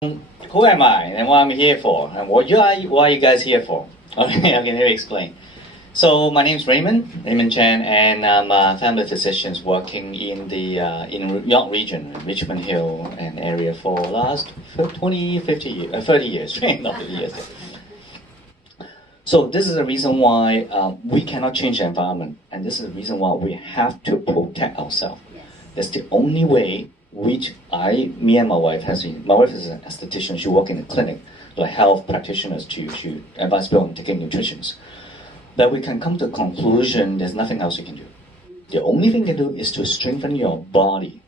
Who am I and what I'm here for? And what are you guys here for? Okay, I can maybe explain. So my name is Raymond Chan, and I'm a family physician working in the York region, Richmond Hill and area for last 20, 50 years, 30 years, not 50 years. So this is the reason why we cannot change the environment, and this is the reason why we have to protect ourselves. Yes. That's the only way which me and my wife my wife is an esthetician, she works in a clinic, like health practitioners to advise people on taking nutrition. That we can come to the conclusion there's nothing else you can do. The only thing you can do is to strengthen your body.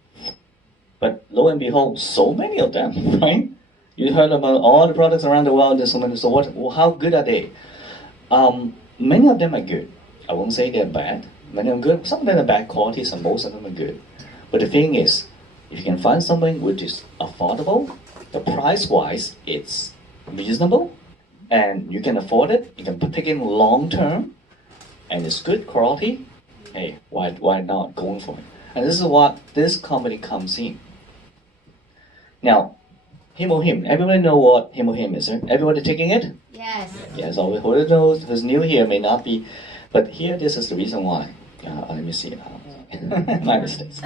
But lo and behold, so many of them, right? You heard about all the products around the world, there's so many, how good are they? Many of them are good. I won't say they're bad. Many of them are good. Some of them are bad quality, and most of them are good. But the thing is, if you can find something which is affordable, the price-wise, it's reasonable, and you can afford it, you can take it long-term, and it's good quality, hey, why not going for it? And this is what this company comes in. Now, HemoHIM, everybody know what HemoHIM is, right? Everybody taking it? Yes. Yes, who knows, who's new here may not be, but here this is the reason why. Let me see, my mistakes.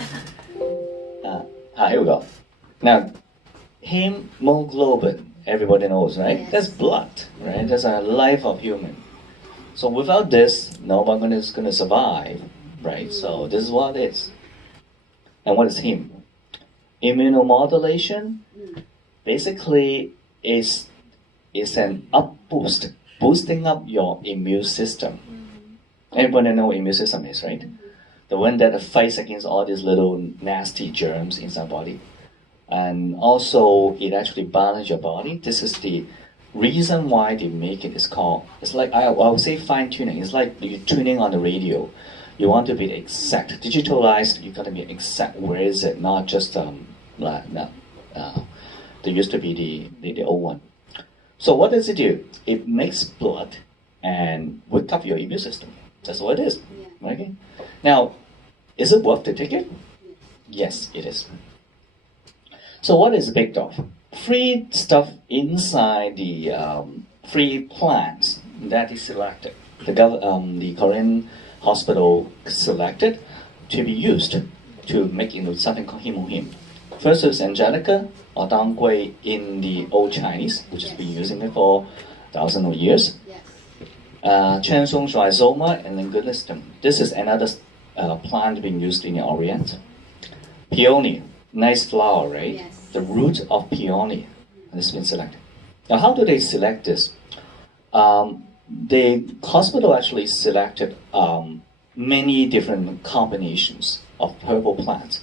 Here we go. Now, hemoglobin, everybody knows, right? Yes. That's blood, right? That's a life of human. So without this, nobody is going to survive, right? So this is what it is. And what is HEM? Immunomodulation, basically is an up boost, boosting up your immune system. Everybody know what immune system is, right? The one that fights against all these little nasty germs inside our body. And also, it actually balances your body. This is the reason why they make it. It's like, I would say fine-tuning. It's like you're tuning on the radio. You want to be exact. Digitalized, you got to be exact. Where is it? Not just, there used to be the old one. So what does it do? It makes blood and wake up your immune system. That's what it is. Yeah. Okay? Now, is it worth to take it? Yes, it is. So what is baked off? Free stuff inside the free plants that is selected. The Korean hospital selected to be used to make into something called HemoHIM. First is Angelica or Dangui in the old Chinese, which has been using it for thousands of years. Chansong rhizoma and lingulistum. This is another plant being used in the Orient. Peony, nice flower, right? Yes. The root of peony has been selected. Now, how do they select this? The hospital actually selected many different combinations of herbal plants,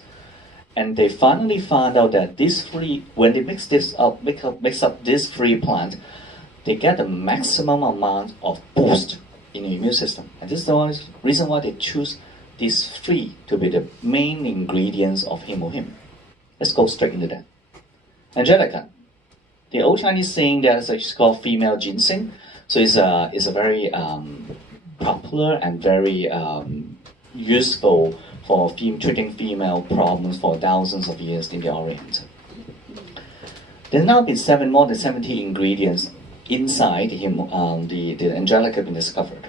and they finally found out that when they mix up this free plant, they get the maximum amount of boost in the immune system. And this is the reason why they choose this free to be the main ingredients of HemoHIM. Let's go straight into that. Angelica. The old Chinese saying that it's called female ginseng. So it's a very popular and very useful for treating female problems for thousands of years in the Orient. There's now been more than 70 ingredients inside the Angelica been discovered.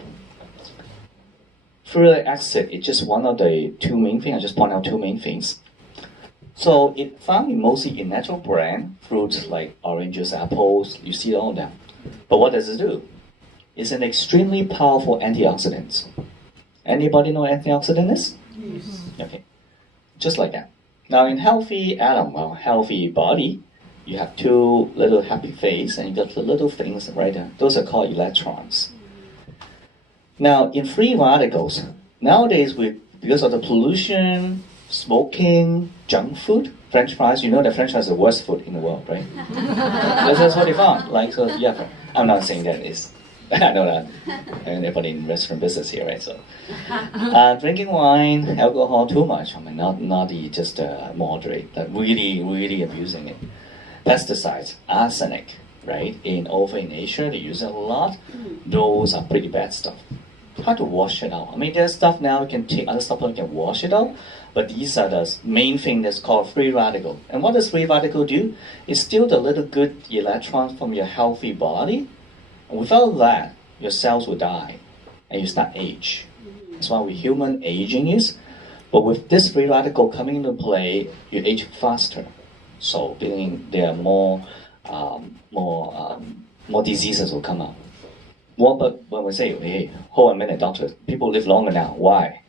Furic acid is just one of the two main things. I just point out two main things. So it found mostly in natural brand fruits like oranges, apples. You see all of them. But what does it do? It's an extremely powerful antioxidant. Anybody know what antioxidant is? Yes. Okay, just like that. Now in healthy healthy body, you have two little happy face, and you got the little things right there. Those are called electrons. Now, in free radicals, nowadays because of the pollution, smoking, junk food, French fries, you know that French fries is the worst food in the world, right? That's what they found. I'm not saying that is. I know that everybody in restaurant business here, right? So, drinking wine, alcohol too much. I mean, not just moderate, but really abusing it. Pesticides, arsenic, right? Over in Asia, they use it a lot. Those are pretty bad stuff. hard to wash it out. I mean, there's stuff now you can take other supplements can wash it out, but these are the main thing that's called free radical. And what does free radical do? It steals the little good electrons from your healthy body. And without that, your cells will die and you start age. That's why we human aging is. But with this free radical coming into play, you age faster. So there are more diseases will come out. Well, but when we say, hey, hold a minute, doctor, people live longer now. Why?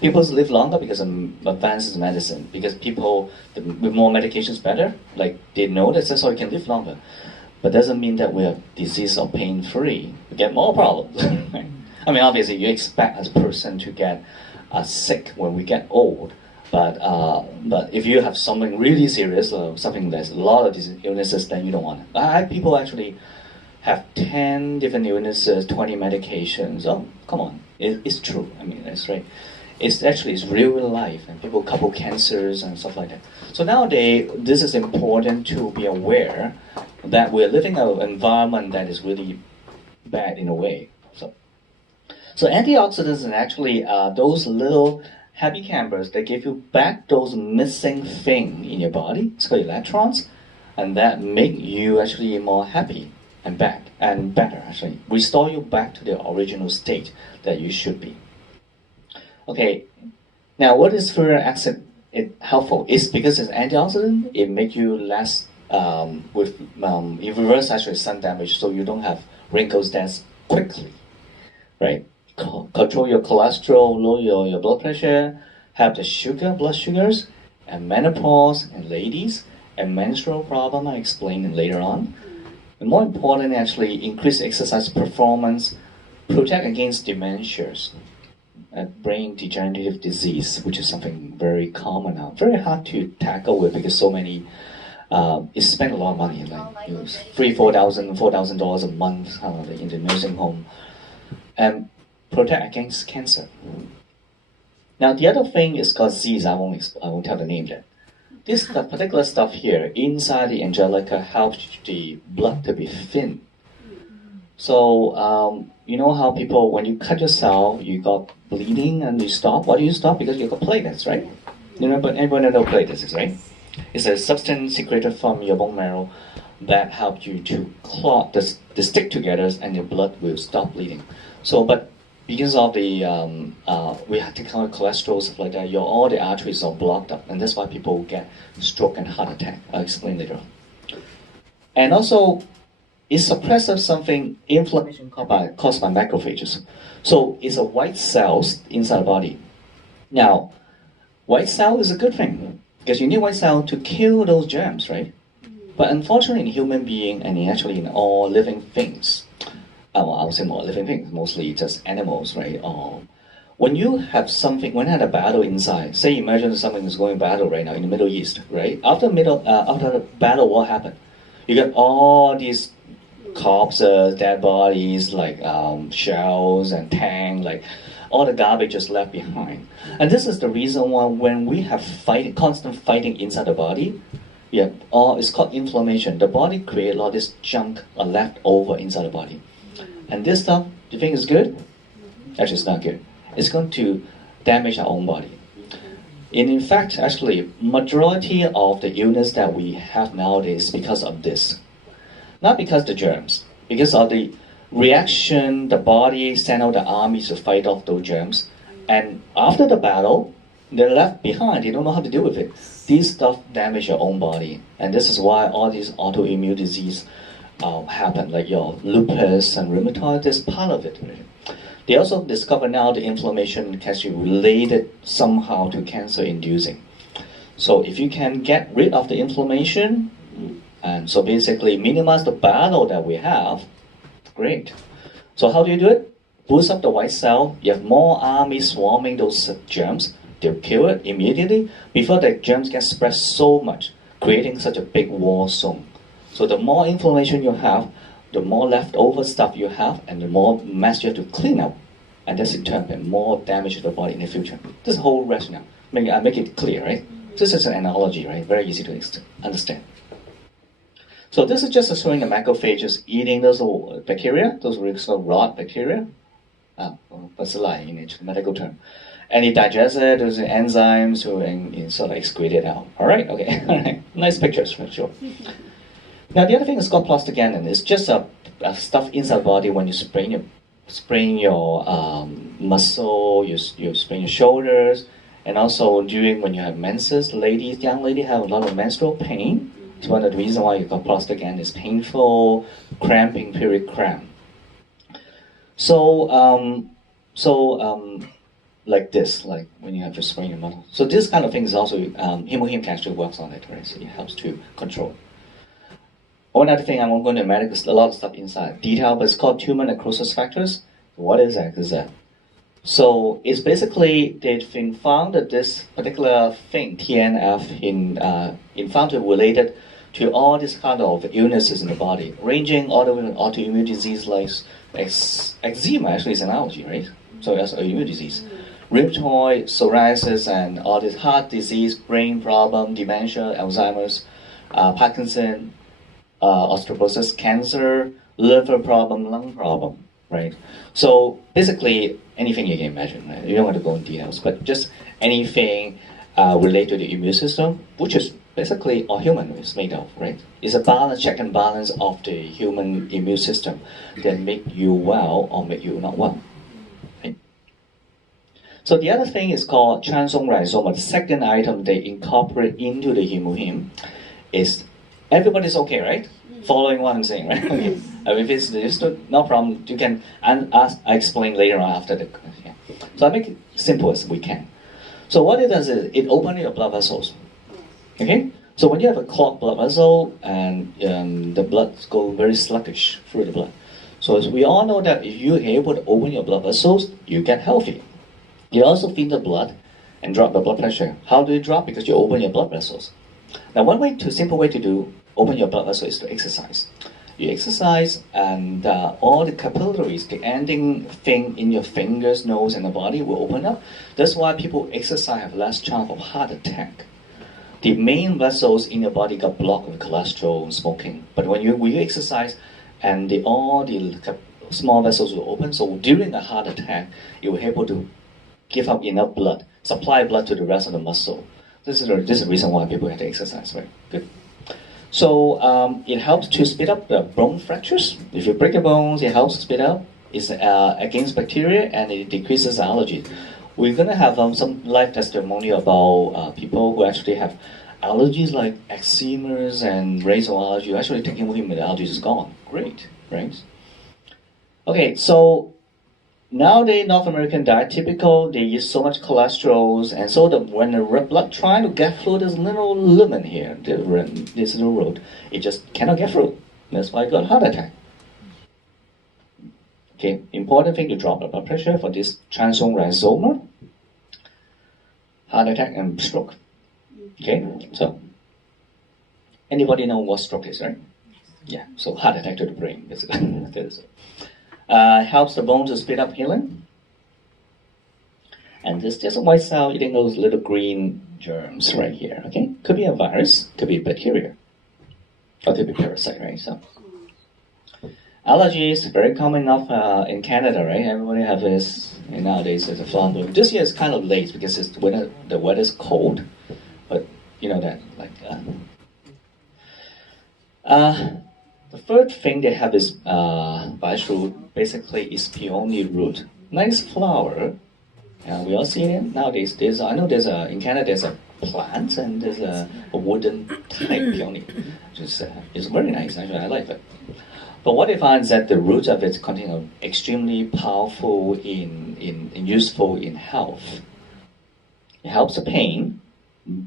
People live longer because of advances in medicine. Because people with more medications better. Like they know that's how you can live longer. But doesn't mean that we're disease or pain free. We get more problems. Right? I mean, obviously, you expect a person to get sick when we get old. But if you have something really serious or something that's a lot of these illnesses, then you don't want it. People actually have 10 different illnesses, 20 medications. Oh, come on. It's true. I mean, that's right. It's real life, and people couple cancers and stuff like that. So nowadays, this is important to be aware that we're living in an environment that is really bad in a way. So antioxidants are actually those little happy campers that give you back those missing thing in your body. It's called electrons, and that make you actually more happy and better actually. Restore you back to the original state that you should be. Okay, now what is furic acid helpful? It's because it's antioxidant. It makes you less it reverse actually sun damage, so you don't have wrinkles that quickly, right? Control your cholesterol, lower your blood pressure, have the blood sugars, and menopause and ladies, and menstrual problem I explained later on. And more important, actually, increase exercise performance, protect against dementias, brain degenerative disease, which is something very common now. Very hard to tackle with because so many, it spend a lot of money, like $4,000 a month in the nursing home. And protect against cancer. Now the other thing is called Z's. I won't tell the name yet. This particular stuff here inside the Angelica helps the blood to be thin. So you know how people, when you cut yourself, you got bleeding and you stop. Why do you stop? Because you got platelets, right? You know, but everyone knows platelets is, right? It's a substance secreted from your bone marrow that helps you to clot the stick together, and your blood will stop bleeding. So, but because of the we have to count cholesterol, stuff like that, all the arteries are blocked up, and that's why people get stroke and heart attack. I'll explain later on. And also, it suppresses something, inflammation caused by macrophages. So it's a white cells inside the body. Now, white cell is a good thing because you need white cell to kill those germs, right? But unfortunately, in human being and actually in all living things, I would say more living things, mostly just animals, right? When you have something, when you had a battle inside, say imagine something is going battle right now in the Middle East, right? After the battle, what happened? You get all these corpses, dead bodies, like shells and tanks, like all the garbage is left behind. And this is the reason why when we have constant fighting inside the body, it's called inflammation. The body creates a lot of this junk left over inside the body. And this stuff, do you think is good? Actually, it's not good. It's going to damage our own body. And in fact, actually, majority of the illness that we have nowadays is because of this. Not because of the germs, because of the reaction, the body send out the armies to fight off those germs. And after the battle, they're left behind. They don't know how to deal with it. These stuff damage your own body. And this is why all these autoimmune disease happen, like your lupus and rheumatoid is part of it. They also discover now the inflammation can be related somehow to cancer inducing. So if you can get rid of the inflammation, and so basically minimize the battle that we have, great. So how do you do it? Boost up the white cell. You have more army swarming those germs. They'll kill it immediately before the germs get spread so much, creating such a big war zone. So the more inflammation you have, the more leftover stuff you have, and the more mess you have to clean up. And that's in turn more damage to the body in the future. This is the whole rationale. I make it clear, right? This is an analogy, right? Very easy to understand. So this is just showing the macrophages eating those bacteria, those we call rod bacteria. bacilli in its medical term. And it digests it, there's enzymes and sort of excrete it out. All right, okay, all right. Nice pictures for sure. Now the other thing is called prostaglandin. It's just a stuff inside the body when you sprain your muscle, you sprain your shoulders, and also during when you have menses, young ladies have a lot of menstrual pain. It's one of the reasons why you got prostaglandin. It's painful, cramping, period cramp. So, like this, like when you have to sprain your muscle. So this kind of thing is also, HemoHIM actually works on it, right? So it helps to control. One other thing, I'm going to medical, a lot of stuff inside. Detail, but it's called tumor necrosis factors. What is that? So it's basically, they've found that this particular thing, TNF, found to related to all these kind of illnesses in the body, ranging all the way to autoimmune disease like eczema, actually is an allergy, right? So that's autoimmune disease. Rheumatoid, psoriasis, and all this heart disease, brain problem, dementia, Alzheimer's, Parkinson, osteoporosis, cancer, liver problem, lung problem, right? So basically anything you can imagine, right? You don't want to go into details, but just anything related to the immune system, which is basically all human is made of, right? It's a balance, check and balance of the human immune system that make you well or make you not well. Right? So the other thing is called transome rhizoma. The second item they incorporate into the HemoHIM is everybody's okay, right? Following what I'm saying, right? Okay. If it's no problem, you can I explain later on after the. Yeah. So I make it simple as we can. So what it does is it opens your blood vessels. Okay. So when you have a clogged blood vessel and the blood goes very sluggish through the blood. So as we all know that if you're able to open your blood vessels, you get healthy. You also feed the blood and drop the blood pressure. How do you drop? Because you open your blood vessels. Now, simple way to open your blood vessel is to exercise. You exercise, and all the capillaries, the ending thing in your fingers, nose, and the body will open up. That's why people exercise have less chance of heart attack. The main vessels in your body got blocked with cholesterol and smoking. But when you exercise, and all the small vessels will open, so during a heart attack, you will be able to give up enough blood, supply blood to the rest of the muscle. This is the reason why people have to exercise, right? Good. So it helps to speed up the bone fractures. If you break the bones, it helps speed up. It's against bacteria and it decreases allergy. We're going to have some live testimony about people who actually have allergies like eczemas and razor allergy. Actually taking HemoHIM, the allergies is gone. Great, right? Okay, so nowadays, North American diet, typical, they use so much cholesterol, and so when the blood trying to get through this little lumen here, this little road, it just cannot get through. That's why I got heart attack. Okay, important thing to drop the blood pressure for this transome rhizoma, heart attack and stroke. Okay, so anybody know what stroke is, right? Yeah, so heart attack to the brain, basically. Helps the bone to speed up healing. And this just a white cell eating those little green germs right here, okay? Could be a virus, could be bacteria, or could be parasite, right? So, allergies, very common enough in Canada, right? Everybody have this, and nowadays there's a flower bloom. This year is kind of late because the weather's cold, but you know that, like, the third thing they have is root. Basically, is peony root. Nice flower. We all see it nowadays. I know in Canada there's a plant and there's a wooden type peony. It's very nice. Actually, I like it. But what they find is that the roots of it contain extremely powerful in useful in health. It helps the pain,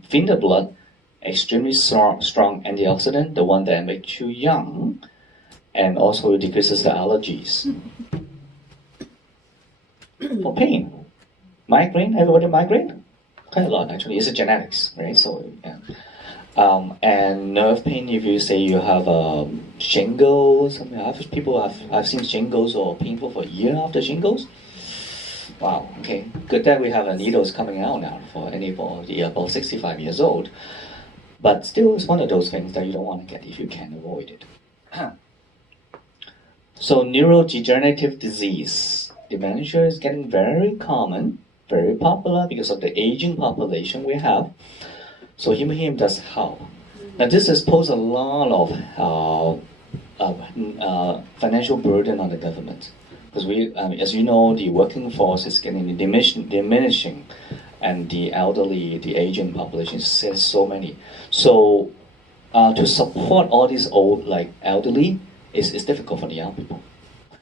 thin the blood. Extremely strong antioxidant, the one that makes you young, and also decreases the allergies. For pain, migraine, everybody migraine? Quite a lot actually, it's a genetics, right? So yeah. And nerve pain, if you say you have shingles, I've seen shingles or painful for a year after shingles. Wow, okay, good that we have needles coming out now for anybody above 65 years old. But still, it's one of those things that you don't want to get if you can avoid it. So neurodegenerative disease dementia is getting very common, very popular because of the aging population we have. So HemoHIM does help. Now this has posed a lot of financial burden on the government. Because we, as you know, the working force is getting diminishing, and the elderly, the aging population is so many. So to support all these old, like elderly, is difficult for the young people.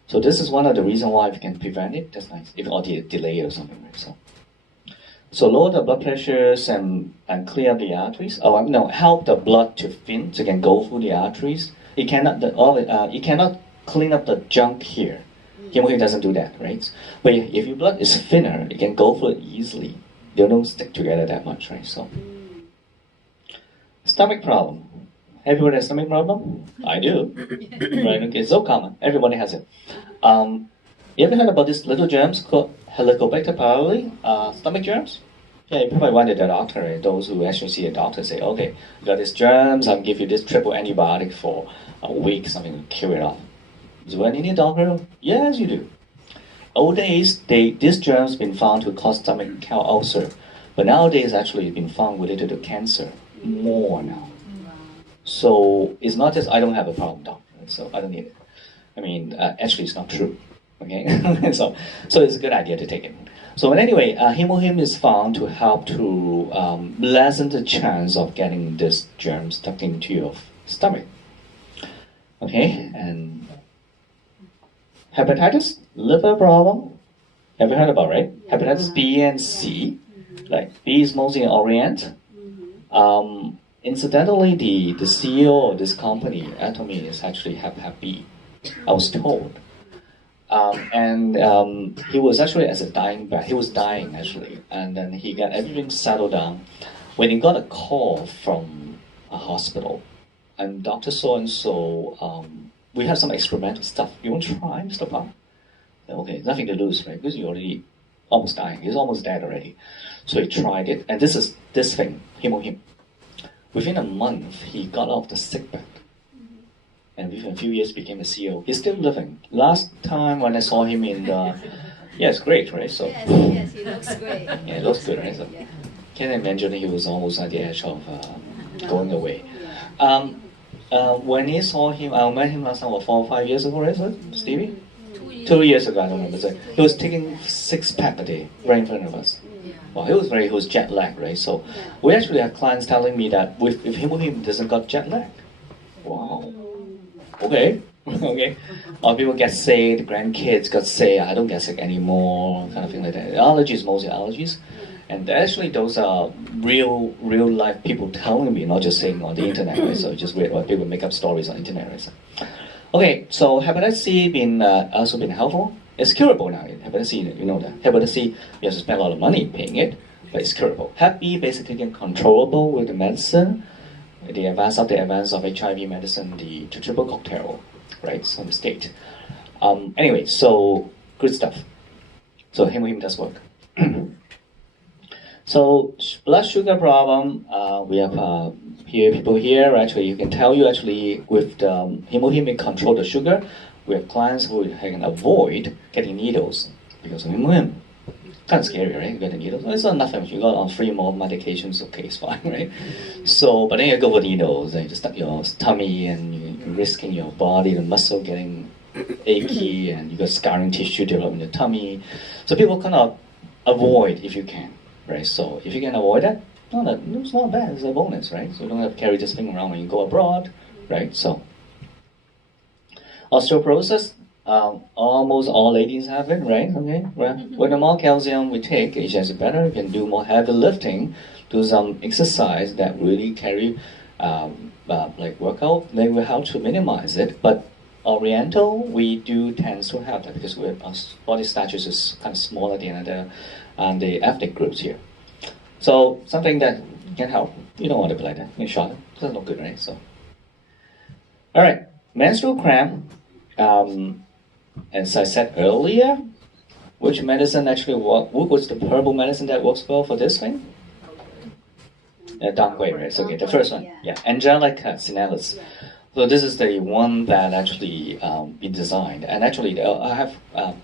So this is one of the reasons why we can prevent it. That's nice. If or delay or something, right? So lower the blood pressures and clear up the arteries. Oh, no, help the blood to thin so it can go through the arteries. It cannot clean up the junk here. HemoHIM doesn't do that, right? But if your blood is thinner, it can go through it easily. They don't stick together that much, right? So, stomach problem. Everybody has stomach problem? I do. Right? Okay, it's so common. Everybody has it. You ever heard about these little germs called Helicobacter pylori, stomach germs? Yeah, you probably went to the doctor, right? Those who actually see a doctor say, okay, you got these germs, I'll give you this triple antibiotic for a week, something to kill it off. Do I need a doctor? Yes, you do. Old days, these germs been found to cause stomach ulcer, but nowadays actually been found related to cancer more now. So it's not just I don't have a problem, doctor, so I don't need it. I mean, actually, it's not true. Okay, so it's a good idea to take it. So anyway, HemoHIM is found to help to lessen the chance of getting this germ stuck into your stomach. Okay, and hepatitis, liver problem. Have you heard about, right? Hepatitis B and C. Like B is mostly in Orient. Incidentally, the CEO of this company, Atomy, is actually Hep B. I was told. He was actually he was dying actually, and then he got everything settled down. When he got a call from a hospital, and Dr. So-and-so, we have some experimental stuff. You want to try, Mr. Park? Okay, nothing to lose, right? Because you're already almost dying. He's almost dead already. So he tried it, and this is this thing, HemoHIM. Within a month, he got off the sickbed. And within a few years became a CEO. He's still living. Last time when I saw him in the... Yeah, it's great, right? So, yes, he looks great. Yeah, it looks good, right? So, Yeah. Can you imagine he was almost at the edge of going away. When he saw him, I met him last time, 4 or 5 years ago, right, sir? Stevie? 2 years ago, I don't remember. So he was taking 6-pack a day right in front of us. Well, he was jet lagged, right? So we actually have clients telling me that if HemoHIM doesn't got jet lag. Wow. Okay. Okay. Or people get sick, the grandkids got sick, I don't get sick anymore, kind of thing like that. Allergies, mostly allergies. And actually those are real life people telling me, not just saying on the internet, right? So just weird what people make up stories on the internet, right? So, okay, so hepatitis C also been helpful. It's curable now. Hepatitis C, you know that. Hepatitis C, you have to spend a lot of money paying it, but it's curable. Hep B basically controllable with the medicine. The advance of HIV medicine, the triple cocktail, right? So the state. Anyway, so good stuff. So HemoHIM does work. So blood sugar problem, we have people here. Actually, you can tell you actually with the HemoHIM it control the sugar. We have clients who can avoid getting needles because of HemoHIM. Kind of scary, right? You get the needles. It's not nothing. You got on 3 more medications, okay, it's fine, right? So, but then you go for needles, and you just stuck your tummy, and you're risking your body, the muscle getting achy, and you got scarring tissue developing in your tummy. So people kind of avoid if you can, right? So if you can avoid that, no, it's not bad. It's a bonus, right? So you don't have to carry this thing around when you go abroad, right? So osteoporosis. Almost all ladies have it, right? Okay, right. With the more calcium we take, it gets better. You can do more heavy lifting, do some exercise that really carry, like workout. They will help to minimize it. But Oriental, we do tend to have that because our body stature is kind of smaller than the ethnic groups here. So something that can help. You don't want to be like that. You shot it. Doesn't look good, right? So, all right, menstrual cramp. As I said earlier, which medicine actually works? What was the herbal medicine that works well for this thing? Dong Quai, right? So, okay, the first one. Yeah, Angelica Sinensis. So this is the one that actually been designed, and actually I have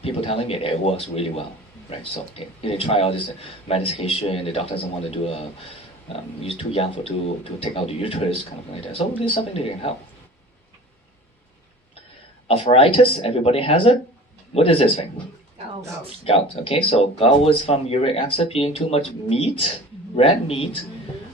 people telling me that it works really well, right? So they try all this medication. The doctor doesn't want to do a he's too young to take out the uterus, kind of like that. So this is something that can help. Arthritis, everybody has it. What is this thing? Gout. Gout. Okay, so gout is from uric acid, eating too much meat, red meat,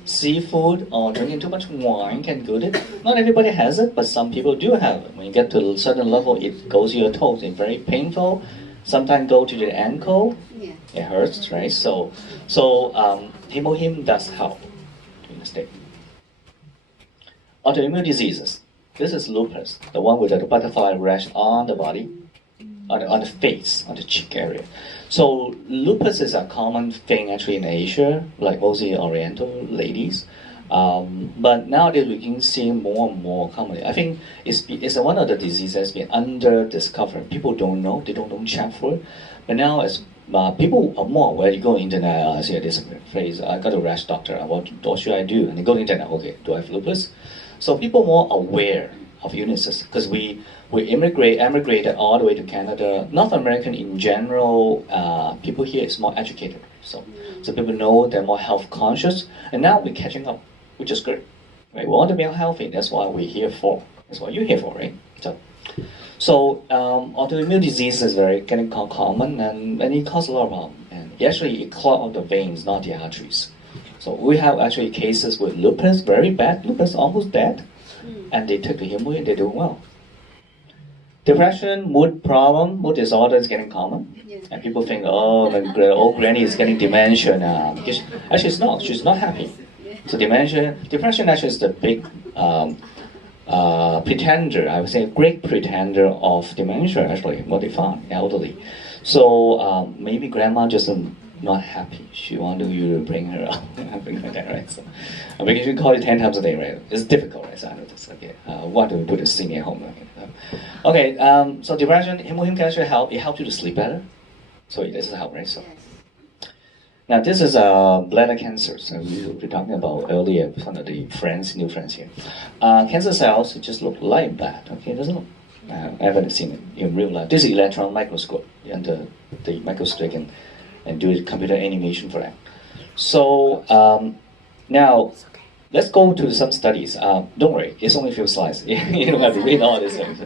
seafood, or drinking too much wine can do it. Not everybody has it, but some people do have it. When you get to a certain level, it goes to your toes. It's very painful. Sometimes go to the ankle. Yeah. It hurts, right? So HemoHIM does help in the state. Autoimmune diseases. This is lupus, the one with the butterfly rash on the body, on the face, on the cheek area. So lupus is a common thing actually in Asia, like mostly Oriental ladies. But nowadays we can see more and more commonly. I think it's one of the diseases that's been under-discovered. People don't know, they don't check for it. But now as people are more aware, you go on the internet, I see this phrase, I got a rash doctor, what should I do? And you go on the internet, okay, do I have lupus? So people are more aware of illnesses because we emigrated all the way to Canada. North American in general, people here is more educated. So people know they're more health conscious. And now we're catching up, which is good. Right? We want to be healthy. That's what we're here for. That's what you're here for, right? So autoimmune disease is very getting common and it causes a lot of problems. And actually it clogs the veins, not the arteries. So we have actually cases with lupus, very bad lupus, almost dead. And they took the HemoHIM, they're doing well. Depression, mood problem, mood disorder is getting common. Yeah. And people think, oh, my old granny is getting dementia now. Actually, it's not. She's not happy. So depression actually is the big pretender, I would say, great pretender of dementia, actually, what they found, elderly. So maybe grandma just not happy. She wanted you to bring her up, something like that, right? So, because you call it 10 times a day, right? It's difficult, right? So I know this. Okay, what do we put a singing at home? Okay, so depression, HemoHIM can actually help. It helps you to sleep better. So it does help, right? So now this is bladder cancer. So we were talking about earlier. One of the new friends here. Cancer cells it just look like that. Okay, it doesn't look. I haven't seen it in real life. This is electron microscope. Under the microscope and do a computer animation for that. So now let's go to some studies. Don't worry, it's only a few slides. You don't have to read all these things.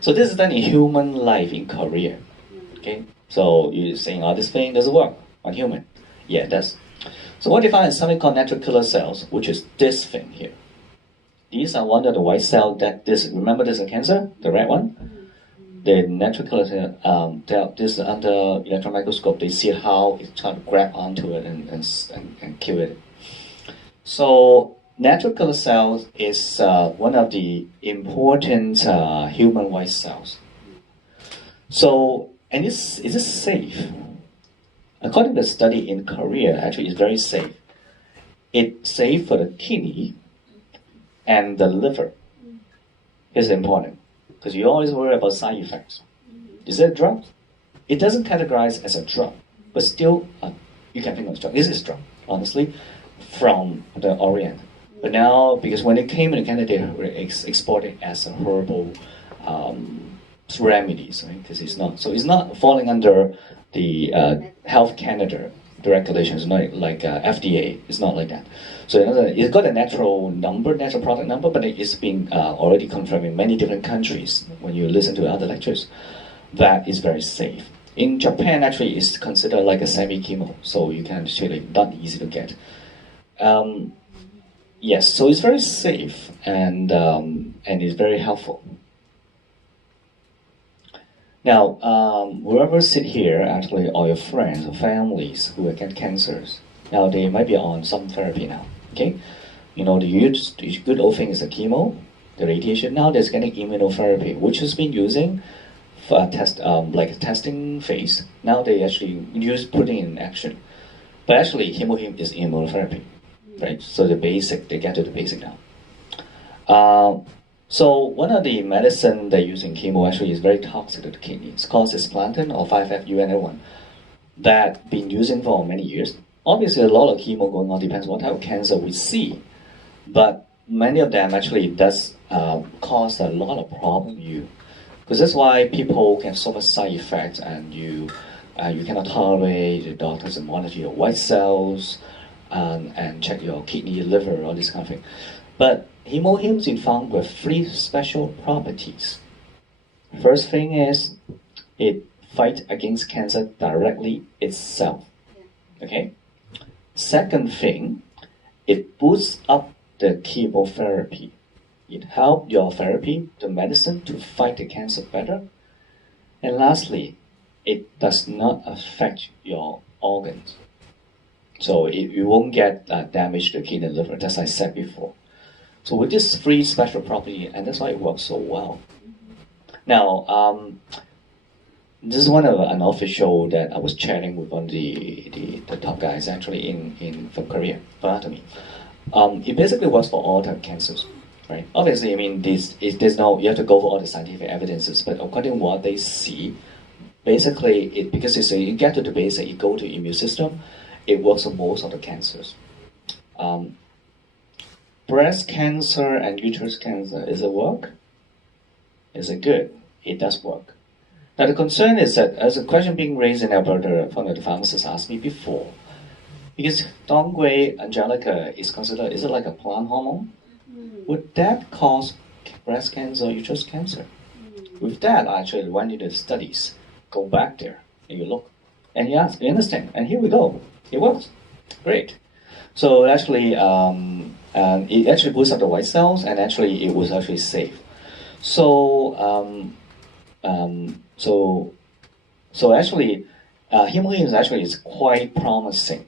So this is done in human life in Korea. Okay, so you're saying, oh, this thing doesn't work on human. Yeah, it does. So what they found is something called natural killer cells, which is this thing here. These are one of the white cells that remember this is a cancer, the red one? The natural killer cell, this under electron microscope, they see how it's trying to grab onto it and kill it. So natural killer cells is one of the important human white cells. So, and is it safe? According to the study in Korea, actually it's very safe. It's safe for the kidney and the liver. It's important. Because you always worry about side effects. Is it a drug? It doesn't categorize as a drug, but still, you can think of a drug. This is a drug, honestly, from the Orient. But now, because when it came into Canada, they were exported as a herbal remedies, right? Because it's not falling under the Health Canada, the regulations, not like FDA. It's not like that. So it's got a natural product number, but it's been already confirmed in many different countries. When you listen to other lectures, that is very safe. In Japan, actually, it's considered like a semi-chemo, so you can actually not easy to get. Yes, so it's very safe and it's very helpful. Now, whoever sit here, actually, all your friends or families who get cancers, now they might be on some therapy now. Okay, you know the good old thing is the chemo, the radiation. Now there's getting immunotherapy, which has been using for like a testing phase. Now they actually putting in action. But actually, HemoHIM is immunotherapy, right? So they get to the basic now. So one of the medicine they use in chemo actually is very toxic to the kidney. It's called cisplatin or 5-FU-NO1 that been using for many years. Obviously, a lot of chemo going on depends on what type of cancer we see. But many of them actually does cause a lot of problem you, because that's why people can have so much side effects, and you cannot tolerate. The doctors monitor your white cells and check your kidney, liver, all this kind of thing. But HemoHIM's been found with 3 special properties. First thing is it fights against cancer directly itself. Okay. Second thing, it boosts up the chemotherapy. It helps your therapy, the medicine, to fight the cancer better. And lastly, it does not affect your organs. So you won't get damage to the kidney and liver, as I said before. So with these 3 special properties, and that's why it works so well. Now, this is one of an official that I was chatting with one of the top guys actually from Korea, anatomy. It basically works for all type of cancers, right? Obviously, I mean, there's no, you have to go for all the scientific evidences, but according to what they see, basically, because you get to the basic, you go to the immune system, it works on most of the cancers. Breast cancer and uterus cancer, is it work? Is it good? It does work. Now the concern is that, as a question being raised in Alberta, one of the pharmacists asked me before, because Dongui Angelica is considered, is it like a plant hormone? Would that cause breast cancer or uterus cancer? With that, actually, when you do the studies, go back there and you look, and you ask, you understand, and here we go. It works. Great. So actually, it actually boosts up the white cells, and actually it was actually safe. So, so actually, HemoHIM is quite promising